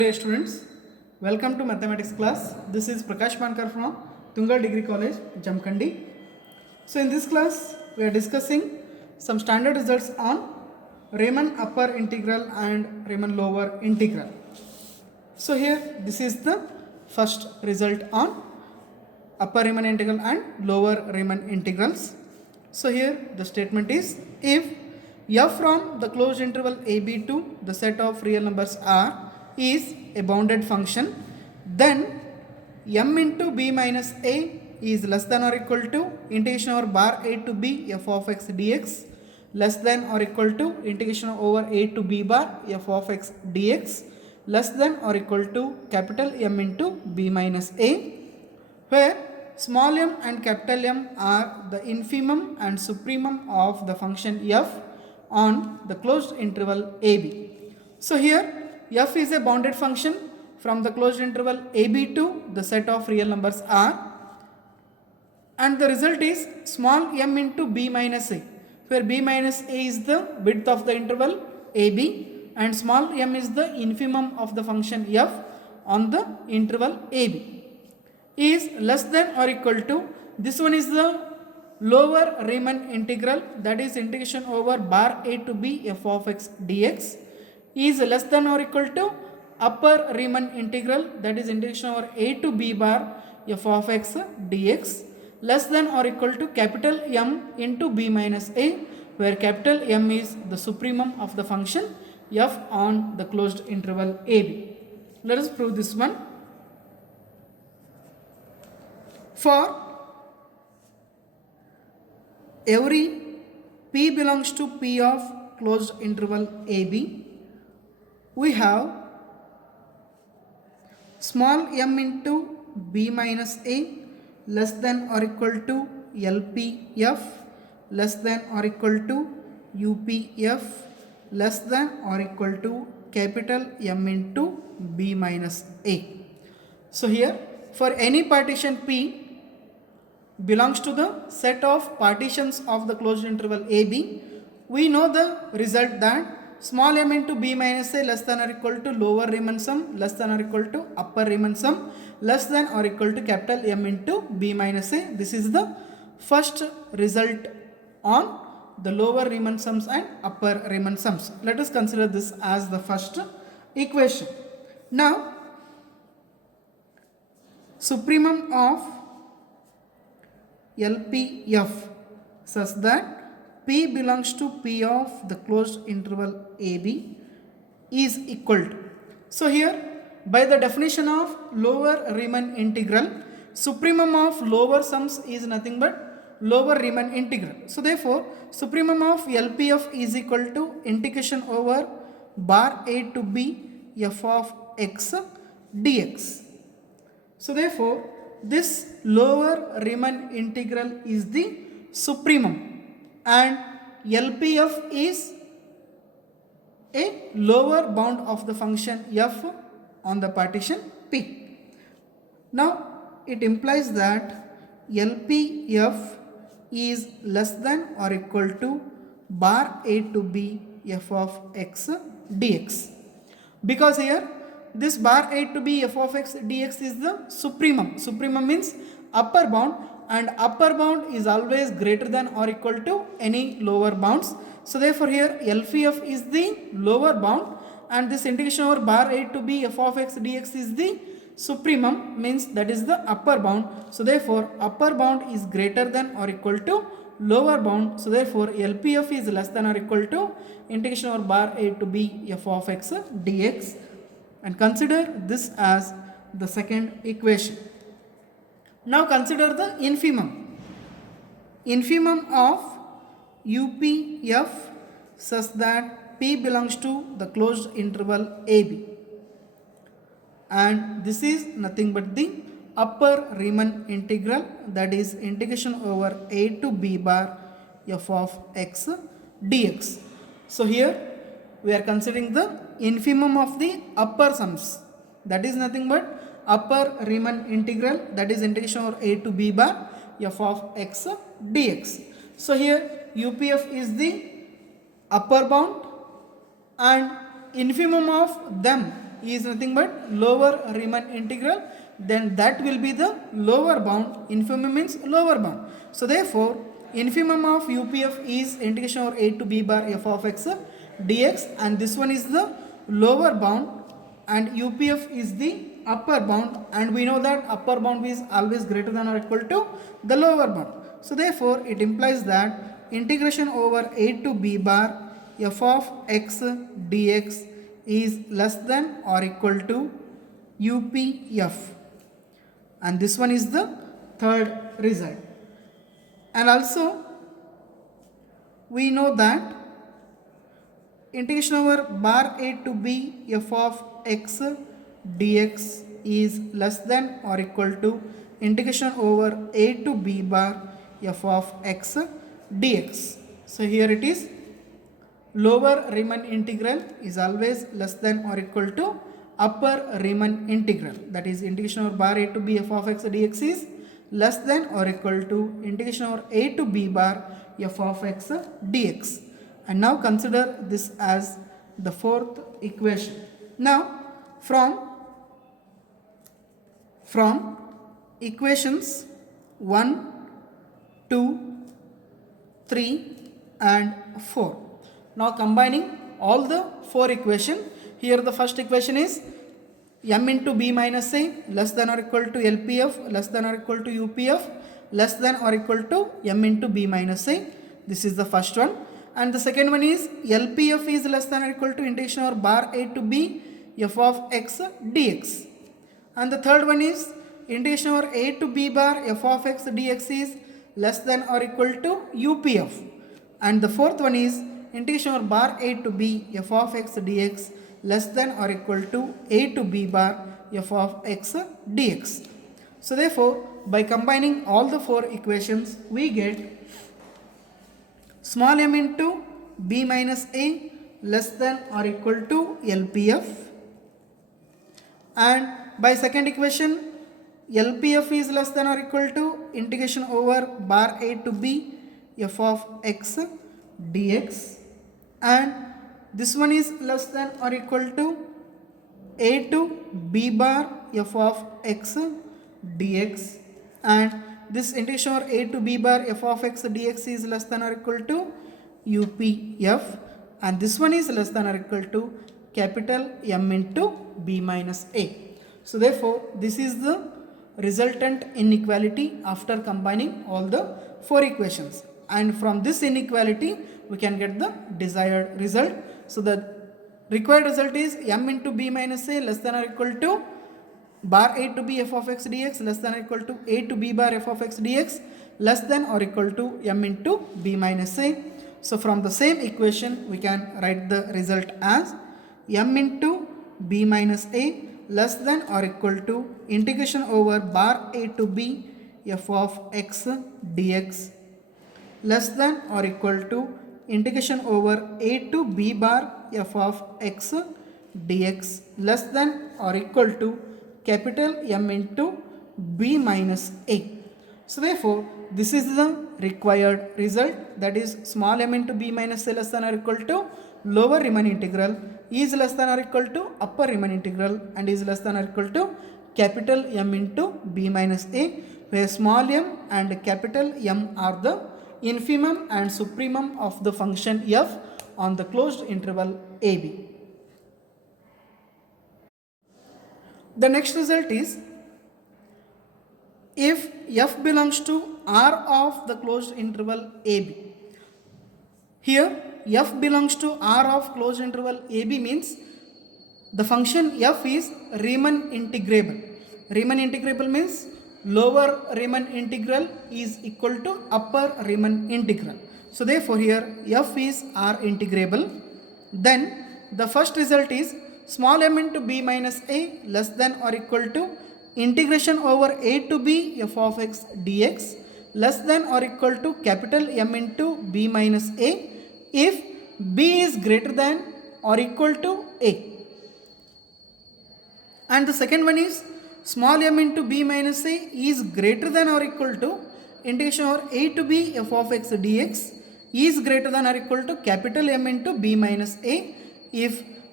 Dear students, welcome to mathematics class. This is Prakash from Tunga Degree College, Jamkhandi. So in this class, we are discussing some standard results on Riemann upper integral and Riemann lower integral. So here, this is the first result on upper Riemann integral and lower Riemann integrals. So here, the statement is, if f from the closed interval ab to the set of real numbers r is a bounded function, then m into b minus a is less than or equal to integration over bar a to b f of x dx less than or equal to integration over a to b bar f of x dx less than or equal to capital M into b minus a, where small m and capital M are the infimum and supremum of the function f on the closed interval ab. So here f is a bounded function from the closed interval ab to the set of real numbers r, and the result is small m into b minus a, where b minus a is the width of the interval ab and small m is the infimum of the function f on the interval ab, is less than or equal to, this one is the lower Riemann integral, that is integration over bar a to b f of x dx, is less than or equal to upper Riemann integral, that is integration over a to b bar f of x dx less than or equal to capital M into b minus a, where capital M is the supremum of the function f on the closed interval ab. Let us prove this one. For every p belongs to p of closed interval ab, we have small m into b minus a less than or equal to LPF less than or equal to UPF less than or equal to capital M into b minus a. So here, for any partition p belongs to the set of partitions of the closed interval AB, we know the result that small m into b minus a less than or equal to lower Riemann sum less than or equal to upper Riemann sum less than or equal to capital M into b minus a. This is the first result on the lower Riemann sums and upper Riemann sums. Let us consider this as the first equation. Now, supremum of LPF such that P belongs to P of the closed interval AB is equal to. So here, by the definition of lower Riemann integral, supremum of lower sums is nothing but lower Riemann integral. So therefore, supremum of LPF is equal to integration over bar a to b f of x dx. So therefore, this lower Riemann integral is the supremum and LPF is a lower bound of the function f on the partition P. Now, it implies that LPF is less than or equal to bar a to b f of x dx, because here this bar a to b f of x dx is the supremum. Supremum means upper bound, and upper bound is always greater than or equal to any lower bounds. So therefore here LPF is the lower bound and this integration over bar a to b f of x dx is the supremum, means that is the upper bound. So therefore upper bound is greater than or equal to lower bound. So therefore LPF is less than or equal to integration over bar a to b f of x dx, and consider this as the second equation. Now consider the infimum. Infimum of UPF such that P belongs to the closed interval AB, and this is nothing but the upper Riemann integral, that is integration over a to b bar f of x dx. So here we are considering the infimum of the upper sums, that is nothing but upper Riemann integral, that is integration over a to b bar f of x dx. So here UPF is the upper bound and infimum of them is nothing but lower Riemann integral, then that will be the lower bound. Infimum means lower bound. So therefore, infimum of UPF is integration over a to b bar f of x dx, and this one is the lower bound and UPF is the upper bound, and we know that upper bound is always greater than or equal to the lower bound. So therefore, it implies that integration over a to b bar f of x dx is less than or equal to UPF, and this one is the third result. And also we know that integration over bar a to b f of x dx is less than or equal to integration over a to b bar f of x dx. So here it is, lower Riemann integral is always less than or equal to upper Riemann integral, that is integration over bar a to b f of x dx is less than or equal to integration over a to b bar f of x dx. And now consider this as the fourth equation. Now from equations 1, 2, 3 and 4. Now combining all the four equations, here the first equation is m into b minus a less than or equal to LPF less than or equal to UPF less than or equal to m into b minus a. This is the first one. And the second one is LPF is less than or equal to integration over bar a to b f of x dx. And the third one is integration over a to b bar f of x dx is less than or equal to UPF. And the fourth one is integration over bar a to b f of x dx less than or equal to a to b bar f of x dx. So therefore, by combining all the four equations, we get small m into b minus a less than or equal to LPF, and by second equation LPF is less than or equal to integration over bar a to b f of x dx, and this one is less than or equal to a to b bar f of x dx, and this integration over a to b bar f of x dx is less than or equal to UPF, and this one is less than or equal to capital M into b minus a. So therefore, this is the resultant inequality after combining all the four equations, and from this inequality we can get the desired result. So the required result is m into b minus a less than or equal to bar a to b f of x dx less than or equal to a to b bar f of x dx less than or equal to m into b minus a. So from the same equation we can write the result as m into b minus a less than or equal to integration over bar a to b f of x dx less than or equal to integration over a to b bar f of x dx less than or equal to capital M into b minus a. So therefore, this is the required result, that is small m into b minus a less than or equal to lower Riemann integral is less than or equal to upper Riemann integral and is less than or equal to capital M into b minus a, where small m and capital M are the infimum and supremum of the function f on the closed interval AB. The next result is if f belongs to R of the closed interval AB. Here f belongs to R of closed interval AB means the function f is Riemann integrable. Riemann integrable means lower Riemann integral is equal to upper Riemann integral. So therefore here f is R integrable. Then the first result is small m into b minus a less than or equal to integration over a to b f of x dx less than or equal to capital M into b minus a if b is greater than or equal to a. And the second one is small m into b minus a is greater than or equal to integration over a to b f of x dx is greater than or equal to capital M into b minus a if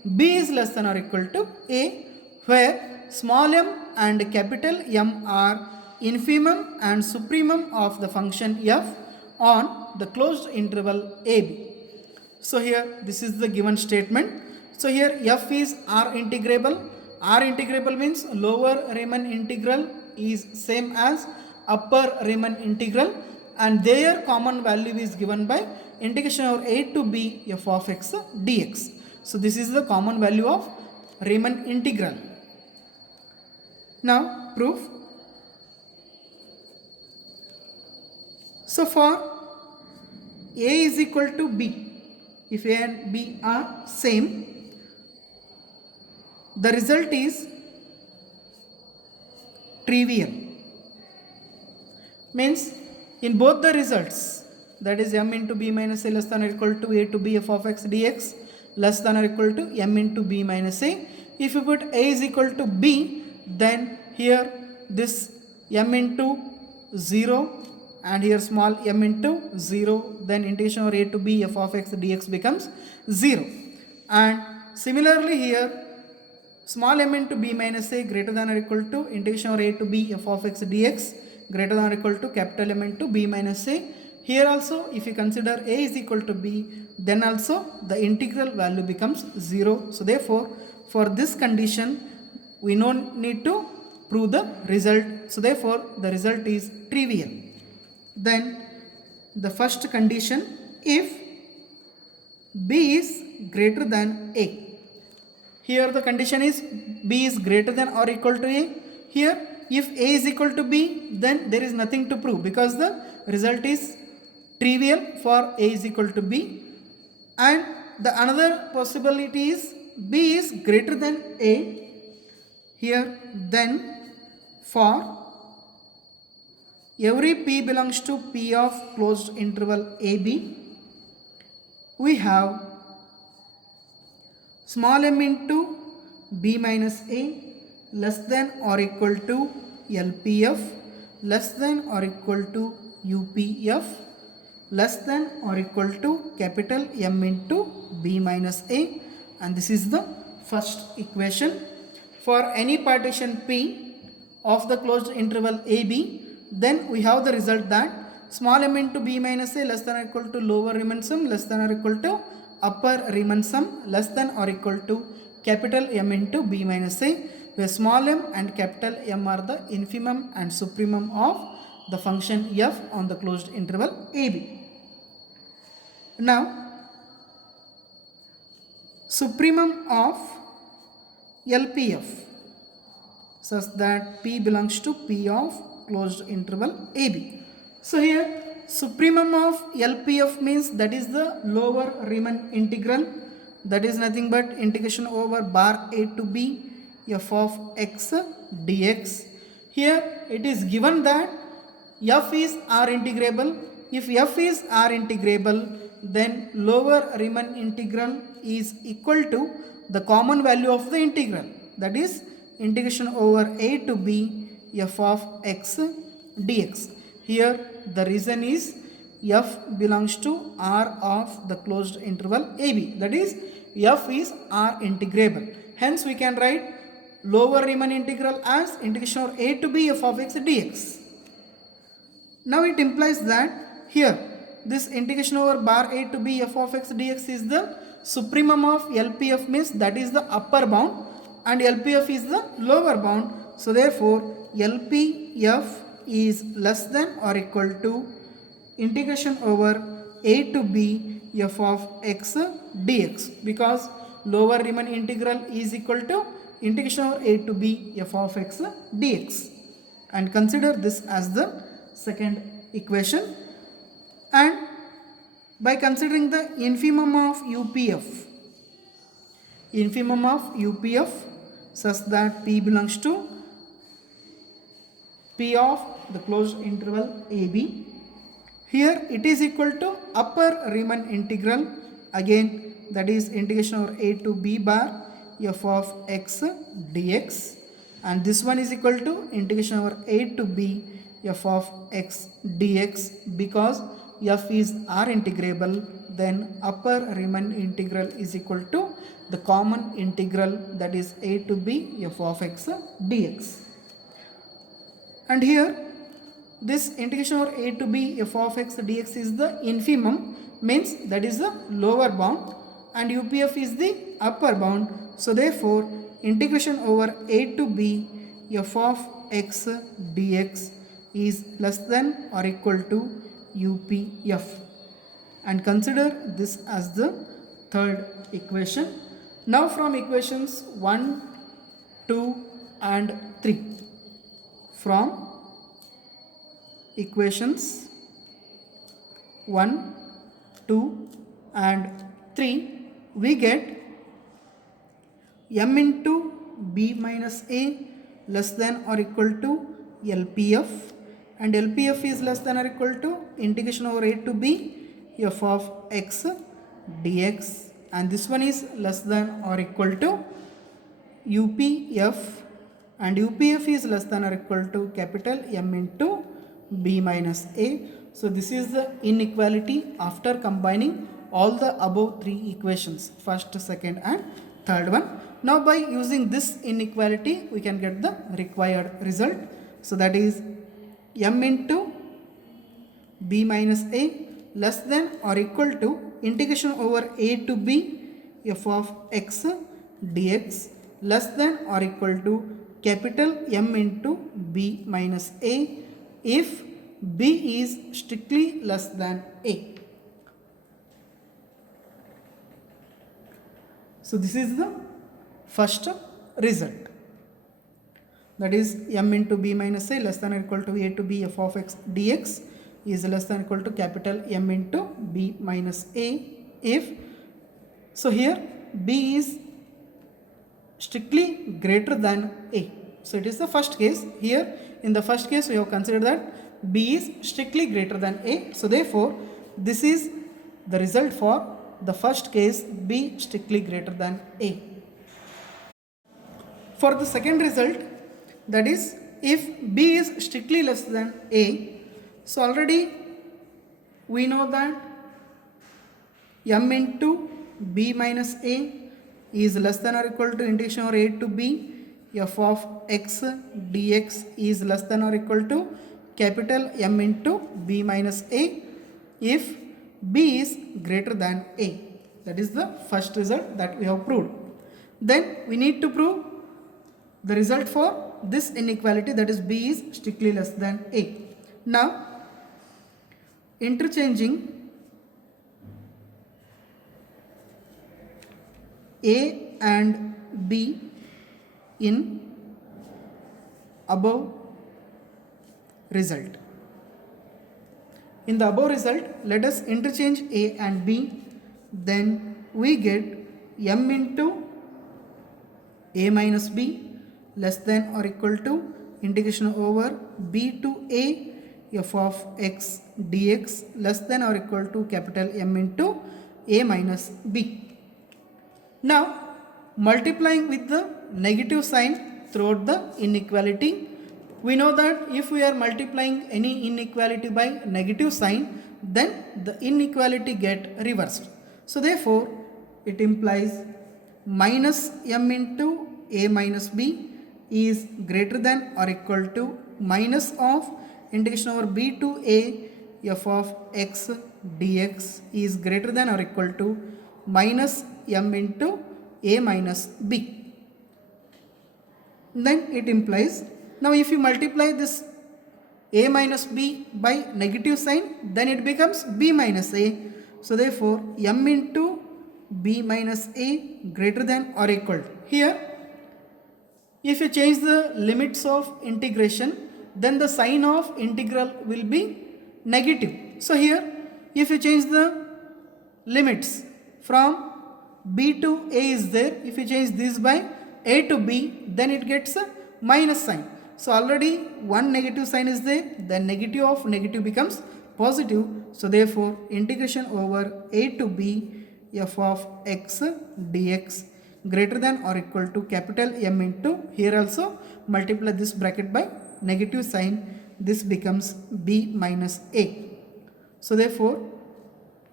B is less than or equal to A, where small m and capital M are infimum and supremum of the function f on the closed interval AB. So here this is the given statement. So here f is R integrable. R integrable means lower Riemann integral is same as upper Riemann integral, and their common value is given by integration over a to b f of x dx. So this is the common value of Riemann integral. Now proof. So for a is equal to b, if a and b are same, the result is trivial. Means in both the results, that is m into b minus a less than or equal to a to b f of x dx less than or equal to m into b minus a. If you put a is equal to b, then here this m into 0 and here small m into 0, then integration over a to b f of x dx becomes 0. And similarly here small m into b minus a greater than or equal to integration over a to b f of x dx greater than or equal to capital M into b minus a. Here also if you consider a is equal to b, then also the integral value becomes 0. So therefore for this condition we no need to prove the result. So therefore the result is trivial. Then the first condition, if b is greater than a. Here the condition is b is greater than or equal to a. Here if a is equal to b, then there is nothing to prove because the result is trivial for a is equal to b. And the another possibility is b is greater than a. Here then for every p belongs to p of closed interval AB, we have small m into b minus a less than or equal to LPF less than or equal to UPF less than or equal to capital M into b minus a, and this is the first equation. For any partition P of the closed interval AB, then we have the result that small m into b minus a less than or equal to lower Riemann sum less than or equal to upper Riemann sum less than or equal to capital M into b minus a, where small m and capital M are the infimum and supremum of the function f on the closed interval AB. Now supremum of LPF such that P belongs to P of closed interval AB. So here supremum of LPF means that is the lower Riemann integral, that is nothing but integration over bar a to b f of x dx. Here it is given that f is R integrable. If f is R integrable, then lower Riemann integral is equal to the common value of the integral, that is integration over a to b f of x dx. Here the reason is f belongs to R of the closed interval AB, that is f is R integrable. Hence we can write lower Riemann integral as integration over a to b f of x dx. Now it implies that here this integration over bar a to b f of x dx is the supremum of LPF, means that is the upper bound and LPF is the lower bound. So therefore LPF is less than or equal to integration over a to b f of x dx, because lower Riemann integral is equal to integration over a to b f of x dx, and consider this as the second equation. And by considering the infimum of UPF such that P belongs to P of the closed interval AB, here it is equal to upper Riemann integral, again that is integration over a to b bar f of x dx, and this one is equal to integration over a to b f of x dx, because f is R integrable, then upper Riemann integral is equal to the common integral, that is a to b f of x dx. And here this integration over a to b f of x dx is the infimum, means that is the lower bound, and UPF is the upper bound. So therefore integration over a to b f of x dx is less than or equal to UPF, and consider this as the third equation. Now from equations 1, 2 and 3, from equations 1, 2 and 3, we get m into b minus a less than or equal to LPF, and LPF is less than or equal to integration over a to b f of x dx, and this one is less than or equal to UPF, and UPF is less than or equal to capital M into b minus a. So this is the inequality after combining all the above three equations, first, second and third one. Now by using this inequality we can get the required result. So that is m into b minus a less than or equal to integration over a to b f of x dx less than or equal to capital M into b minus a if b is strictly less than a. So this is the first result, that is m into b minus a less than or equal to a to b f of x dx is less than or equal to capital M into b minus a if, so here b is strictly greater than a. So it is the first case. Here in the first case we have considered that b is strictly greater than a. So therefore this is the result for the first case, b strictly greater than a. For the second result, that is if b is strictly less than a, so already we know that m into b minus a is less than or equal to integration over a to b f of x dx is less than or equal to capital M into b minus a if b is greater than a. That is the first result that we have proved. Then we need to prove the result for this inequality, that is b is strictly less than a. Now interchanging a and b in above result. In the above result, let us interchange a and b, then we get m into a minus b less than or equal to integration over b to a f of x dx less than or equal to capital M into a minus b. Now multiplying with the negative sign throughout the inequality, we know that if we are multiplying any inequality by negative sign, then the inequality get reversed. So therefore it implies minus m into a minus b is greater than or equal to minus of integration over b to a f of x dx is greater than or equal to minus m into a minus b. Then it implies, now if you multiply this a minus b by negative sign, then it becomes b minus a. So therefore m into b minus a greater than or equal to, here if you change the limits of integration, then the sign of integral will be negative. So here if you change the limits from b to a is there, if you change this by a to b, then it gets a minus sign. So already one negative sign is there, then negative of negative becomes positive. So therefore integration over a to b f of x dx greater than or equal to capital M into, here also multiply this bracket by negative sign, this becomes b minus a. So therefore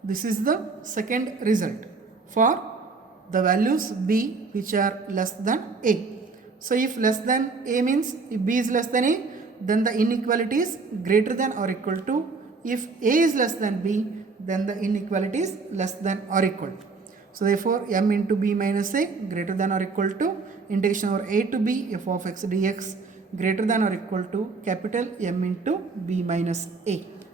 This is the second result for the values b which are less than a. So if less than a means if b is less than a, then the inequality is greater than or equal to. If a is less than b, then the inequality is less than or equal to. So therefore m into b minus a greater than or equal to integration over a to b f of x dx greater than or equal to capital M into b minus a.